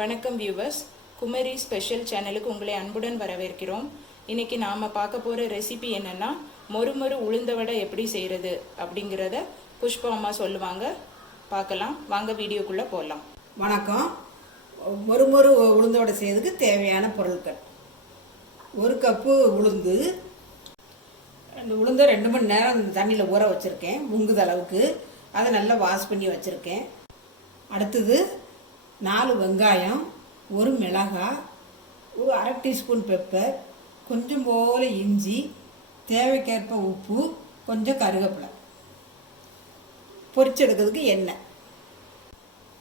வணக்கம் viewers, Kumari special சேனலுக்கு உங்களை அன்புடன் வரவேற்கிறோம். இன்னைக்கு நாம் பார்க்க போகிற ரெசிபி என்னென்னா மொறு உளுந்த வடை எப்படி செய்கிறது அப்படிங்கிறத புஷ்பா அம்மா சொல்லுவாங்க. பார்க்கலாம் வாங்க, வீடியோக்குள்ளே போகலாம். வணக்கம். மொறு உளுந்த வடை செய்யறதுக்கு தேவையான பொருட்கள்: 1 கப்பு உளுந்து. அந்த உளுந்தை 2 மணி நேரம் தண்ணியில் ஊற வச்சுருக்கேன், முங்குத அளவுக்கு. அதை நல்லா வாஷ் பண்ணி வச்சுருக்கேன். அடுத்தது 4 வெங்காயம், 1 மிளகாய், ஒரு 1/2 டீஸ்பூன் பெப்பர், கொஞ்சம் போல் இஞ்சி, தேவைக்கேற்ப உப்பு, கொஞ்சம் கருவேப்பிலை, பொரிச்செடுக்கிறதுக்கு எண்ணெய்.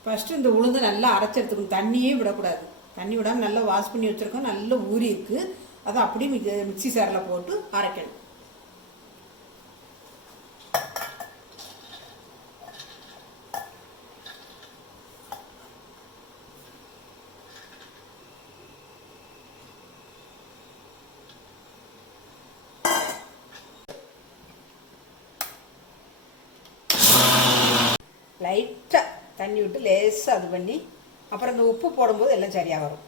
ஃபஸ்ட்டு இந்த உளுந்து நல்லா அரைச்செடுத்துக்கணும், தண்ணியே விடக்கூடாது. தண்ணி விடாமல் நல்லா வாஷ் பண்ணி வச்சுருக்கோம், நல்லா ஊறி இருக்குது. அதை அப்படியே மிக்சி சாரில் போட்டு அரைக்கணும். லைட்டாக தண்ணி விட்டு லேசாக அது பண்ணி அப்புறம் இந்த உப்பு போடும்போது எல்லாம் சரியாக வரும்.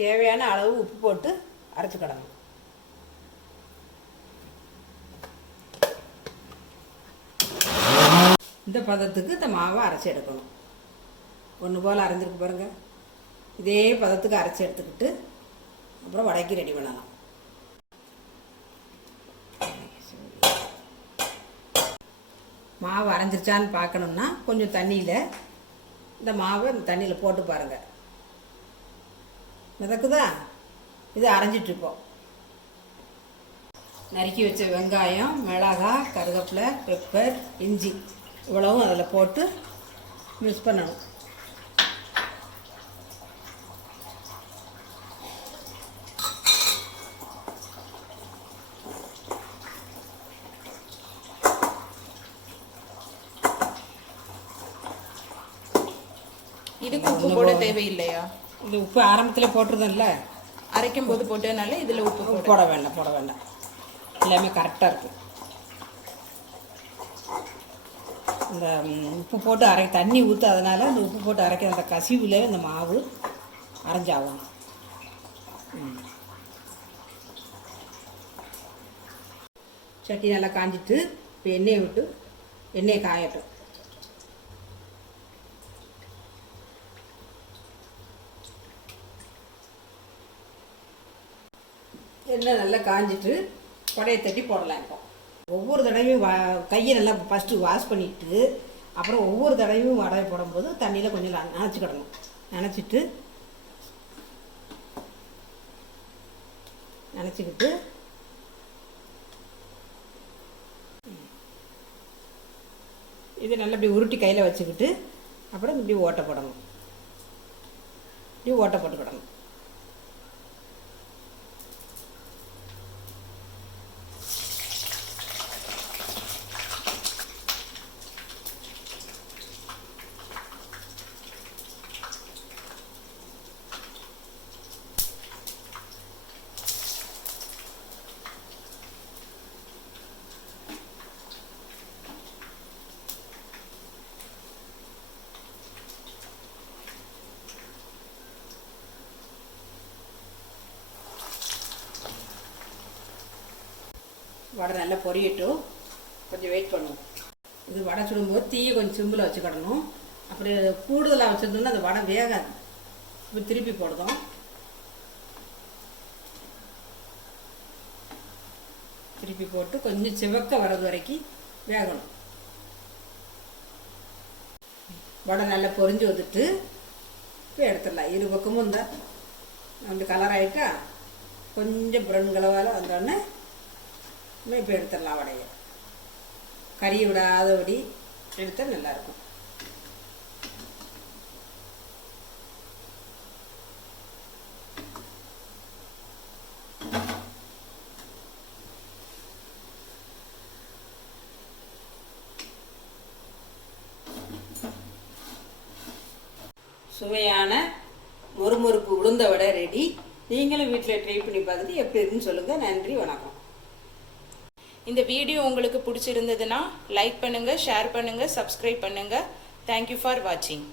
தேவையான அளவு உப்பு போட்டு அரைச்சிக்கிடணும். இந்த பதத்துக்கு இந்த மாவை அரைச்சி எடுக்கணும். ஒன்று போல் அரைஞ்சிருக்கு பாருங்கள். இதே பதத்துக்கு அரைச்சி எடுத்துக்கிட்டு அப்புறம் வடைக்கு ரெடி பண்ணலாம். மாவு அரைஞ்சிருச்சான்னு பார்க்கணுன்னா கொஞ்சம் தண்ணியில் இந்த மாவை இந்த தண்ணியில் போட்டு பாருங்கள். மிதக்குதா? இது அரைஞ்சிட்ருப்போம். நறுக்கி வச்ச வெங்காயம், மிளகாய், கருவேப்பிலை, பெப்பர், இஞ்சி இவ்வளவும் அதில் போட்டு மிக்ஸ் பண்ணணும். இதுக்கு உப்பு போட தேவையில்லையா? இது உப்பு ஆரம்பத்தில் போட்டுருந்தோம்ல, அரைக்கும் போது போட்டதுனால இதில் உப்பு போட வேண்டாம். எல்லாமே கரெக்டாக இருக்குது. இந்த உப்பு போட்டு தண்ணி ஊற்றாதனால அந்த உப்பு போட்டு அரைக்கிற அந்த கசிவில் இந்த மாவு அரைஞ்சாகும். சட்டி நல்லா காஞ்சிட்டு இப்போ எண்ணெயை காயட்டும். எண்ணெய் நல்லா காஞ்சிட்டு வடையை தட்டி போடலாம். இப்போ ஒவ்வொரு தடவையும் கையை நல்லா ஃபஸ்ட்டு வாஷ் பண்ணிவிட்டு அப்புறம் ஒவ்வொரு தடவையும் வடையை போடும்போது தண்ணியில் கொஞ்சம் நினச்சிக்கிடணும். நினச்சிக்கிட்டு இது நல்லா இப்படி உருட்டி கையில் வச்சுக்கிட்டு அப்புறம் இப்படி ஓட்டை போடணும். இப்படி ஓட்டை போட்டுக்கிடணும். வடை நல்லா பொரியட்டும், கொஞ்சம் வெயிட் பண்ணுவோம். இது வடை சுடும்போது தீயை கொஞ்சம் சிம்பிள் வச்சுக்கிடணும். அப்படி கூடுதலாக வச்சுருந்தோம்னா அந்த வடை வேகாது. இப்போ திருப்பி போடுதோம். திருப்பி போட்டு கொஞ்சம் சிவக்க வர்றது வரைக்கும் வேகணும். வடை நல்லா பொரிஞ்சு வந்துட்டு இப்போ எடுத்துடலாம். 2 பக்கமும் இருந்தால் அப்படி கலர் ஆகிட்டா கொஞ்சம் ப்ரௌன் கலரால் வந்தோடனே இப்போ எடுத்துடலாம். வடையை கறி விடாதபடி எடுத்தால் நல்லாயிருக்கும். சுவையான மொறுமொறுப்பு உளுந்த வடை ரெடி. நீங்களும் வீட்டில் ட்ரை பண்ணி பார்த்துட்டு எப்படி இருக்குன்னு சொல்லுங்கள். நன்றி, வணக்கம். இந்த வீடியோ உங்களுக்கு பிடிச்சிருந்ததுன்னா லைக் பண்ணுங்கள், ஷேர் பண்ணுங்கள், சப்ஸ்கிரைப் பண்ணுங்கள். தேங்க்யூ ஃபார் வாட்சிங்.